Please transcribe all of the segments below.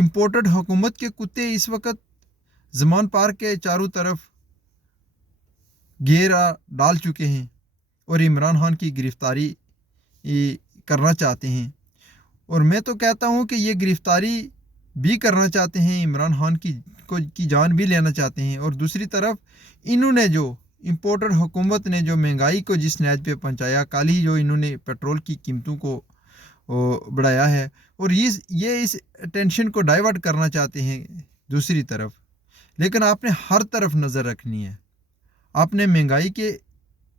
Imported حکومت کے کتے اس وقت زمان پارک کے چاروں طرف گھیرا ڈال چکے ہیں اور عمران خان کی گرفتاری کرنا چاہتے ہیں، اور میں تو کہتا ہوں کہ یہ گرفتاری بھی کرنا چاہتے ہیں، عمران خان کی جان بھی لینا چاہتے ہیں، اور دوسری طرف انہوں نے جو امپورٹڈ حکومت نے جو مہنگائی کو جس نیج پہ پہنچایا، کل ہی جو انہوں نے پیٹرول کی قیمتوں کو بڑھایا ہے، اور یہ اس ٹینشن کو ڈائیورٹ کرنا چاہتے ہیں دوسری طرف. لیکن آپ نے ہر طرف نظر رکھنی ہے، آپ نے مہنگائی کے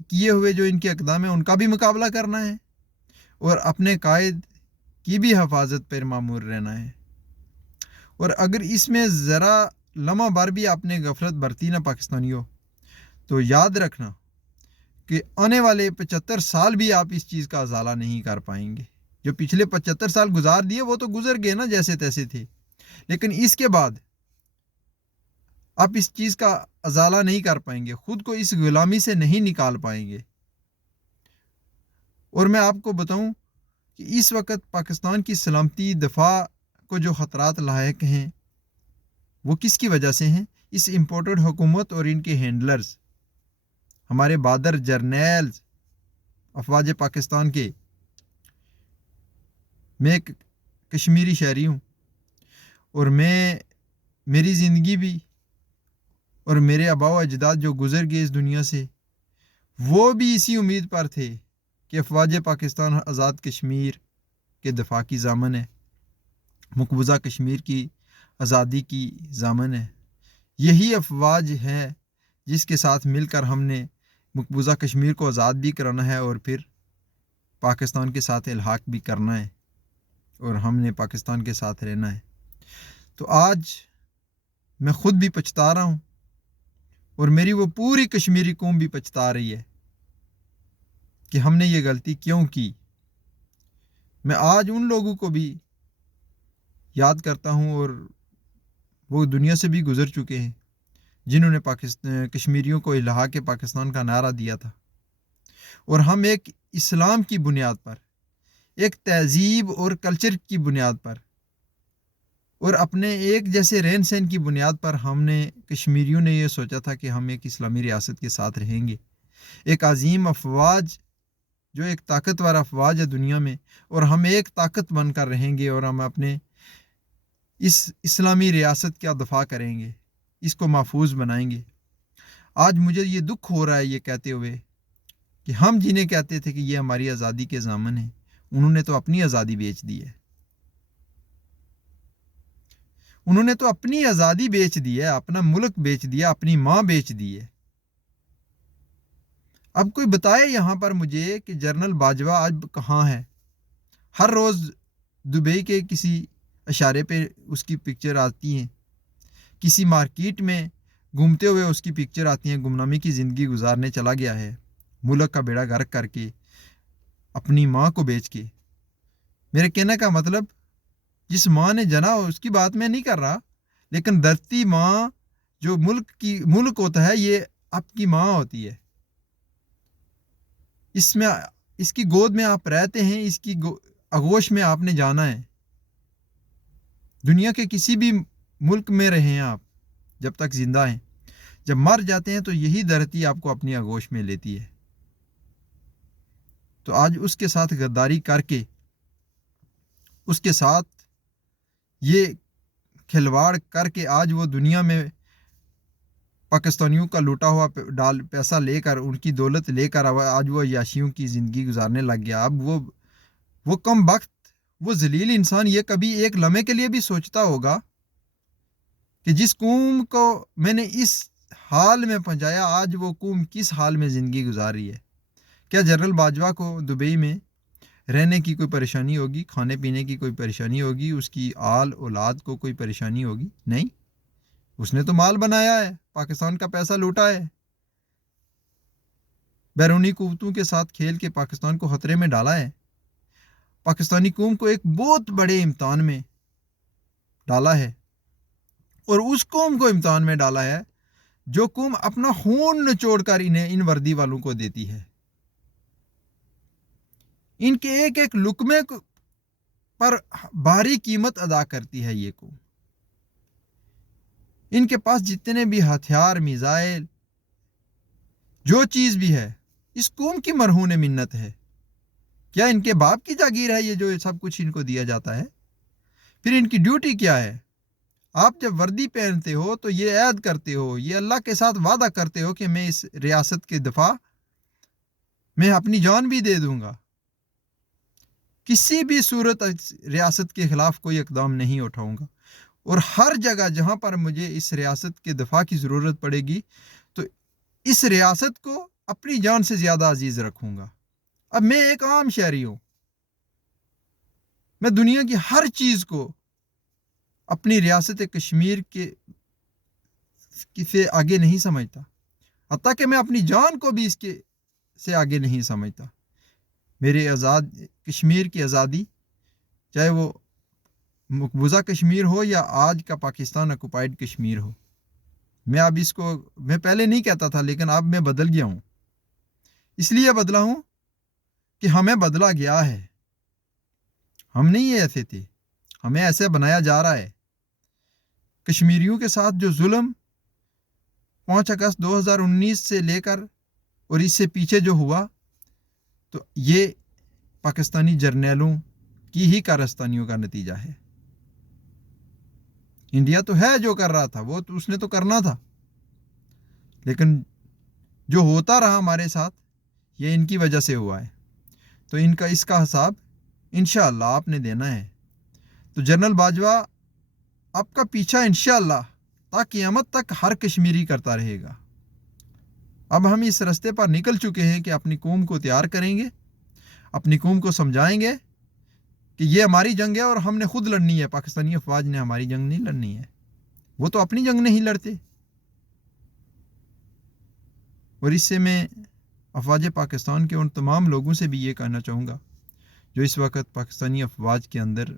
کیے ہوئے جو ان کے اقدام ہیں ان کا بھی مقابلہ کرنا ہے، اور اپنے قائد کی بھی حفاظت پر مامور رہنا ہے. اور اگر اس میں ذرا لمحہ بار بھی آپ نے غفلت برتی نا پاکستانیوں، تو یاد رکھنا کہ آنے والے 75 سال بھی آپ اس چیز کا ازالہ نہیں کر پائیں گے. جو پچھلے 75 سال گزار دیے وہ تو گزر گئے نا، جیسے تیسے تھے، لیکن اس کے بعد آپ اس چیز کا ازالہ نہیں کر پائیں گے، خود کو اس غلامی سے نہیں نکال پائیں گے. اور میں آپ کو بتاؤں کہ اس وقت پاکستان کی سلامتی دفاع کو جو خطرات لاحق ہیں وہ کس کی وجہ سے ہیں؟ اس امپورٹڈ حکومت اور ان کے ہینڈلرز، ہمارے بہادر جرنیلز افواج پاکستان کے. میں ایک کشمیری شہری ہوں، اور میری زندگی بھی اور میرے آباء و اجداد جو گزر گئے اس دنیا سے، وہ بھی اسی امید پر تھے کہ افواج پاکستان آزاد کشمیر کے دفاع کی ضامن ہے، مقبوضہ کشمیر کی آزادی کی ضامن ہے. یہی افواج ہے جس کے ساتھ مل کر ہم نے مقبوضہ کشمیر کو آزاد بھی کرانا ہے، اور پھر پاکستان کے ساتھ الحاق بھی کرنا ہے، اور ہم نے پاکستان کے ساتھ رہنا ہے. تو آج میں خود بھی پچھتا رہا ہوں، اور میری وہ پوری کشمیری قوم بھی پچھتا رہی ہے کہ ہم نے یہ غلطی کیوں کی. میں آج ان لوگوں کو بھی یاد کرتا ہوں، اور وہ دنیا سے بھی گزر چکے ہیں جنہوں نے کشمیریوں کو الحاق پاکستان کا نعرہ دیا تھا. اور ہم ایک اسلام کی بنیاد پر، ایک تہذیب اور کلچر کی بنیاد پر، اور اپنے ایک جیسے رہن سہن کی بنیاد پر ہم نے کشمیریوں نے یہ سوچا تھا کہ ہم ایک اسلامی ریاست کے ساتھ رہیں گے، ایک عظیم افواج جو ایک طاقتور افواج ہے دنیا میں، اور ہم ایک طاقت بن کر رہیں گے، اور ہم اپنے اس اسلامی ریاست کا دفاع کریں گے، اس کو محفوظ بنائیں گے. آج مجھے یہ دکھ ہو رہا ہے یہ کہتے ہوئے کہ ہم جنہیں کہتے تھے کہ یہ ہماری آزادی کے ضامن ہیں، انہوں نے تو اپنی آزادی بیچ دی ہے. انہوں نے تو اپنی آزادی بیچ دی ہے، اپنا ملک بیچ دیا، اپنی ماں بیچ دی ہے. اب کوئی بتائے یہاں پر مجھے کہ جنرل باجوہ آج کہاں ہے؟ ہر روز دبئی کے کسی اشارے پہ اس کی پکچر آتی ہیں، کسی مارکیٹ میں گھومتے ہوئے اس کی پکچر آتی ہیں، گمنامی کی زندگی گزارنے چلا گیا ہے، ملک کا بیڑا غرق کر کے، اپنی ماں کو بیچ کے. میرے کہنے کا مطلب، جس ماں نے جنا اس کی بات میں نہیں کر رہا، لیکن دھرتی ماں جو ملک ہوتا ہے یہ آپ کی ماں ہوتی ہے. اس کی گود میں آپ رہتے ہیں، اس کی آغوش میں آپ نے جانا ہے. دنیا کے کسی بھی ملک میں رہیں آپ جب تک زندہ ہیں، جب مر جاتے ہیں تو یہی دھرتی آپ کو اپنی آغوش میں لیتی ہے. تو آج اس کے ساتھ غداری کر کے، اس کے ساتھ یہ کھلواڑ کر کے، آج وہ دنیا میں پاکستانیوں کا لوٹا ہوا پیسہ لے کر، ان کی دولت لے کر آج وہ عیاشیوں کی زندگی گزارنے لگ گیا. اب وہ کم بخت، وہ ذلیل انسان یہ کبھی ایک لمحے کے لیے بھی سوچتا ہوگا کہ جس قوم کو میں نے اس حال میں پہنچایا، آج وہ قوم کس حال میں زندگی گزار رہی ہے؟ کیا جنرل باجوہ کو دبئی میں رہنے کی کوئی پریشانی ہوگی؟ کھانے پینے کی کوئی پریشانی ہوگی؟ اس کی آل اولاد کو کوئی پریشانی ہوگی؟ نہیں. اس نے تو مال بنایا ہے، پاکستان کا پیسہ لوٹا ہے، بیرونی قوتوں کے ساتھ کھیل کے پاکستان کو خطرے میں ڈالا ہے، پاکستانی قوم کو ایک بہت بڑے امتحان میں ڈالا ہے. اور اس قوم کو امتحان میں ڈالا ہے جو قوم اپنا خون نچوڑ کر ان وردی والوں کو دیتی ہے. ان کے ایک ایک لقمے پر بھاری قیمت ادا کرتی ہے یہ قوم. ان کے پاس جتنے بھی ہتھیار، میزائل، جو چیز بھی ہے، اس قوم کی مرہون منت ہے۔ کیا ان کے باپ کی جاگیر ہے یہ جو سب کچھ ان کو دیا جاتا ہے؟ پھر ان کی ڈیوٹی کیا ہے؟ آپ جب وردی پہنتے ہو تو یہ عہد کرتے ہو، یہ اللہ کے ساتھ وعدہ کرتے ہو کہ میں اس ریاست کے دفاع میں اپنی جان بھی دے دوں گا، کسی بھی صورت ریاست کے خلاف کوئی اقدام نہیں اٹھاؤں گا، اور ہر جگہ جہاں پر مجھے اس ریاست کے دفاع کی ضرورت پڑے گی تو اس ریاست کو اپنی جان سے زیادہ عزیز رکھوں گا۔ اب میں ایک عام شہری ہوں، میں دنیا کی ہر چیز کو اپنی ریاست کشمیر کے سے آگے نہیں سمجھتا، حتیٰ کہ میں اپنی جان کو بھی اس کے سے آگے نہیں سمجھتا۔ میرے آزاد کشمیر کی آزادی، چاہے وہ مقبوضہ کشمیر ہو یا آج کا پاکستان آکوپائڈ کشمیر ہو، میں اب اس کو، میں پہلے نہیں کہتا تھا لیکن اب میں بدل گیا ہوں۔ اس لیے بدلا ہوں کہ ہمیں بدلا گیا ہے، ہم نہیں ایسے تھے، ہمیں ایسے بنایا جا رہا ہے۔ کشمیریوں کے ساتھ جو ظلم 5 اگست 2019 سے لے کر اور اس سے پیچھے جو ہوا، تو یہ پاکستانی جرنیلوں کی ہی کارستانیوں کا نتیجہ ہے۔ انڈیا تو ہے جو کر رہا تھا، وہ تو اس نے تو کرنا تھا، لیکن جو ہوتا رہا ہمارے ساتھ یہ ان کی وجہ سے ہوا ہے، تو ان کا اس کا حساب انشاءاللہ آپ نے دینا ہے۔ تو جنرل باجوہ آپ کا پیچھا انشاءاللہ تا قیامت تک ہر کشمیری کرتا رہے گا۔ اب ہم اس راستے پر نکل چکے ہیں کہ اپنی قوم کو تیار کریں گے، اپنی قوم کو سمجھائیں گے کہ یہ ہماری جنگ ہے اور ہم نے خود لڑنی ہے، پاکستانی افواج نے ہماری جنگ نہیں لڑنی ہے، وہ تو اپنی جنگ نہیں لڑتے۔ اور اس سے میں افواج پاکستان کے ان تمام لوگوں سے بھی یہ کہنا چاہوں گا جو اس وقت پاکستانی افواج کے اندر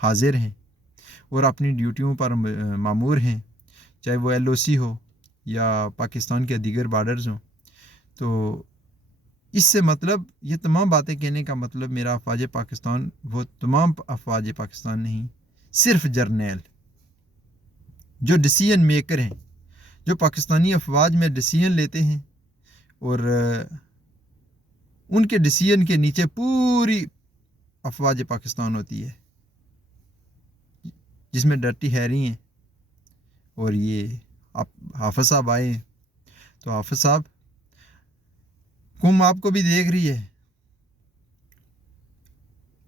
حاضر ہیں اور اپنی ڈیوٹیوں پر مامور ہیں، چاہے وہ LOC ہو یا پاکستان کے دیگر بارڈرز ہوں، تو اس سے مطلب یہ تمام باتیں کہنے کا مطلب میرا افواج پاکستان وہ تمام افواج پاکستان نہیں، صرف جرنیل جو ڈیسیژن میکر ہیں، جو پاکستانی افواج میں ڈیسیژن لیتے ہیں، اور ان کے ڈیسیژن کے نیچے پوری افواج پاکستان ہوتی ہے، جس میں ڈرٹی ہیری ہیں، اور یہ حافظ صاحب آئے ہیں۔ تو حافظ صاحب قوم آپ کو بھی دیکھ رہی ہے،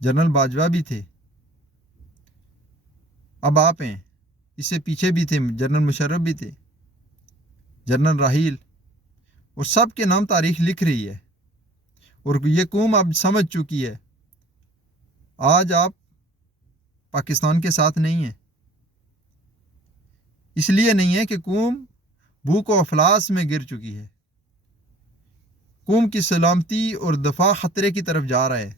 جنرل باجوہ بھی تھے، اب آپ ہیں، اس سے پیچھے بھی تھے، جنرل مشرف بھی تھے، جنرل راحیل، اور سب کے نام تاریخ لکھ رہی ہے، اور یہ قوم اب سمجھ چکی ہے۔ آج آپ پاکستان کے ساتھ نہیں ہیں، اس لیے نہیں ہے کہ قوم بھوک و افلاس میں گر چکی ہے، قوم کی سلامتی اور دفاع خطرے کی طرف جا رہا ہے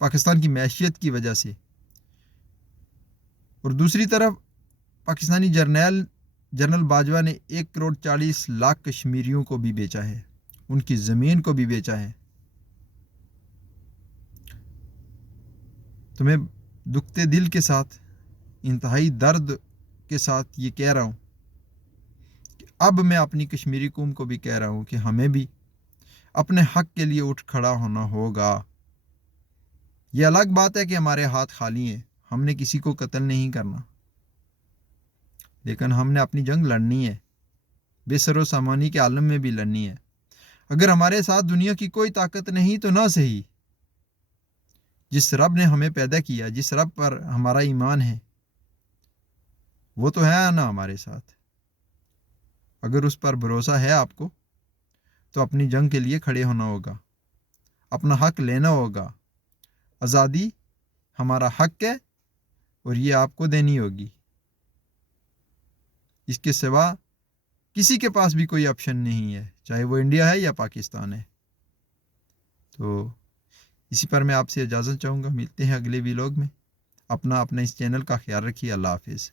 پاکستان کی معیشت کی وجہ سے۔ اور دوسری طرف پاکستانی جنرل باجوہ نے 1,40,00,000 کشمیریوں کو بھی بیچا ہے، ان کی زمین کو بھی بیچا ہے۔ تو میں دکھتے دل کے ساتھ، انتہائی درد کے ساتھ یہ کہہ رہا ہوں کہ اب میں اپنی کشمیری قوم کو بھی کہہ رہا ہوں کہ ہمیں بھی اپنے حق کے لیے اٹھ کھڑا ہونا ہوگا۔ یہ الگ بات ہے کہ ہمارے ہاتھ خالی ہیں، ہم نے کسی کو قتل نہیں کرنا، لیکن ہم نے اپنی جنگ لڑنی ہے، بے سر و سامانی کے عالم میں بھی لڑنی ہے۔ اگر ہمارے ساتھ دنیا کی کوئی طاقت نہیں تو نہ صحیح، جس رب نے ہمیں پیدا کیا، جس رب پر ہمارا ایمان ہے، وہ تو ہے نا ہمارے ساتھ۔ اگر اس پر بھروسہ ہے آپ کو تو اپنی جنگ کے لیے کھڑے ہونا ہوگا، اپنا حق لینا ہوگا۔ آزادی ہمارا حق ہے اور یہ آپ کو دینی ہوگی، اس کے سوا کسی کے پاس بھی کوئی آپشن نہیں ہے، چاہے وہ انڈیا ہے یا پاکستان ہے۔ تو اسی پر میں آپ سے اجازت چاہوں گا، ملتے ہیں اگلے ویلاگ میں۔ اپنا اس چینل کا خیال رکھیے، اللہ حافظ۔